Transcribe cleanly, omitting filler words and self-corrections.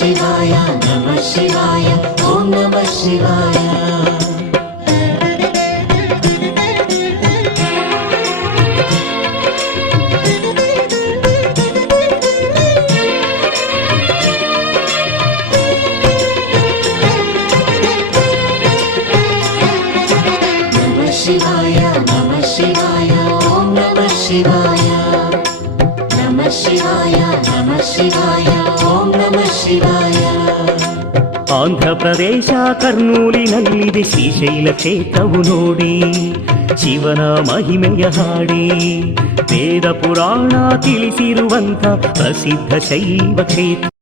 ಶಿವಾಯ ನಮಃ ಶಿವಾಯ ಓಂ ನಮಃ ಶಿವಾಯ. ಶಿವಾಯ ನಮಃ ಶಿವಾಯ ಓಂ ನಮಃ ಶಿವಾಯ. ನಮಃ ಶಿವಾಯ ನಮಃ ಶಿವಾಯ ಓಂ ನಮಃ ಶಿವಾಯ. ಆಂಧ್ರಪ್ರದೇಶ ಕರ್ನೂಲಿನಲ್ಲಿದೆ ಶ್ರೀಶೈಲ ಕ್ಷೇತ್ರವು ನೋಡಿ, ಶಿವನ ಮಹಿಮೆಯ ಹಾಡಿ ವೇದ ಪುರಾಣ ತಿಳಿಸಿರುವಂಥ ಪ್ರಸಿದ್ಧ ಶೈವ ಕ್ಷೇತ್ರ.